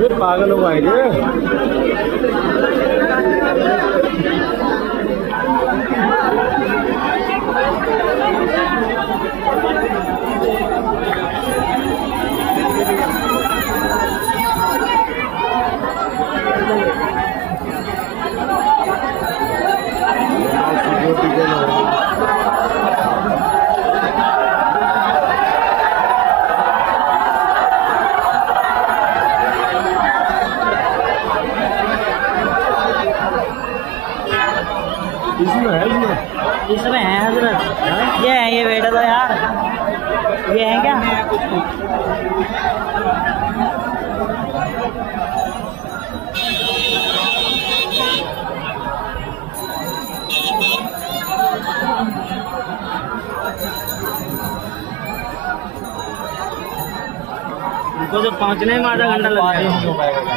ये पागल हुआ है ये। इसमें है हजरत, ये है, ये बेटा तो यार, ये है क्या? उनको तो पहुंचने में आधा घंटा लग जाएगा।